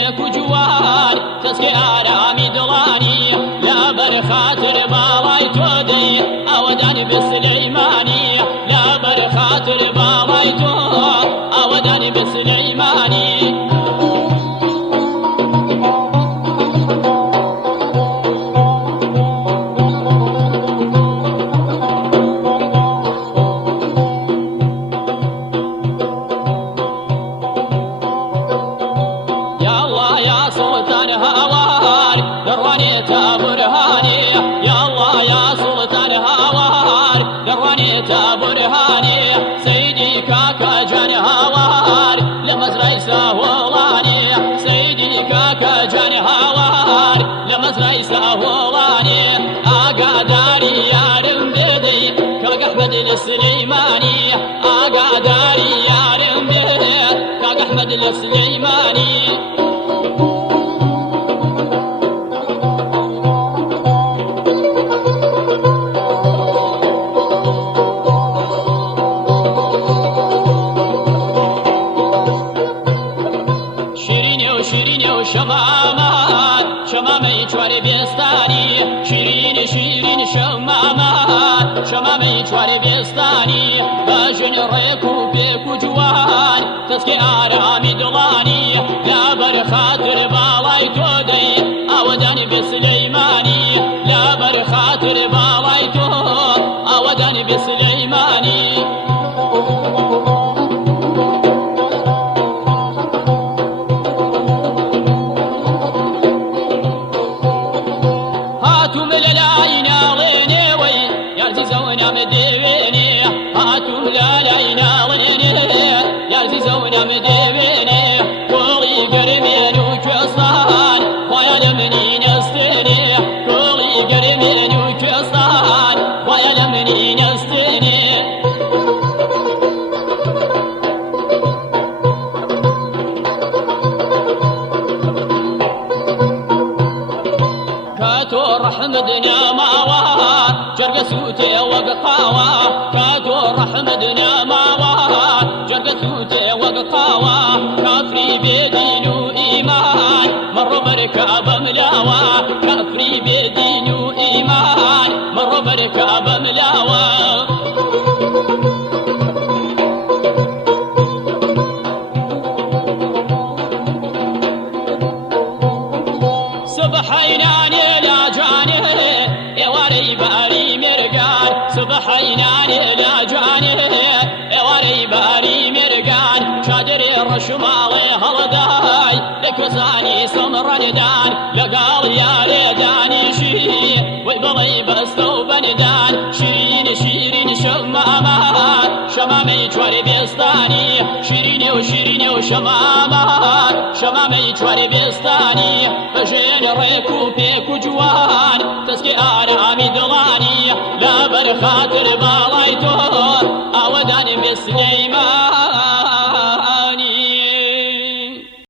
پێک و جوان تەسکی ئارامی دڵانی لەبەر خاتر باڵای تۆ دەی ئەوەدان بە سلەیمانی لەبەر خاتر باڵای تۆ ئەوەدان بە سلەیمانی سلطان هوار درواني تابرهاني يا الله يا سلطان هوار درواني تابرهاني سيدي كاكا جان هوار لمزرعي سهولاني سيدي كاكا جان هوار لمزرعي سهولاني اقاداري يارم بدي كاك احمد السليماني اقاداري يارم بدي كاك احمد السليماني شمامات شمامي چواري بستاني شيرين شيرين شمامات شمامي چواري بستاني باجن ريكو بيكو جوان تسكي آرامي دلاني لا بر خاطر بالاي تودي اوداني بسليماني لا بر خاطر بالاي تو اوداني بسليماني هاتم للاينا ويني وين يعززونا مديني هاتم للاينا ويني يعززونا مديني كولي قرمين وجصان ويا لمني نستني كولي قرمين وجصان ويا لمني نستني رحمدنا ماوا جرق سوتي وقطاوا كاتو رحمدنا ماوا جرق سوتي وقطاوا كافري بدين وإيمان مروا بركاب ملاوا كافري بدين وإيمان مروا بركاب ملاوا سبحيناني لا جاني يواري باري مرقان سبحيناني لا جاني يواري باري مرقان شادري الرشمالي هلداي لكزاني سمران دان لقال يا ريداني شي ويبلي بستو بندان شيرين شيرين شمامات شمامي جواري بستاني شيريني وشيريني وشمامات شمامي جواري بستاني بجين ريكو بيكو جوان تسكي آرامي دلاني لا بر خاطر بالاي تو اوداني بسليمان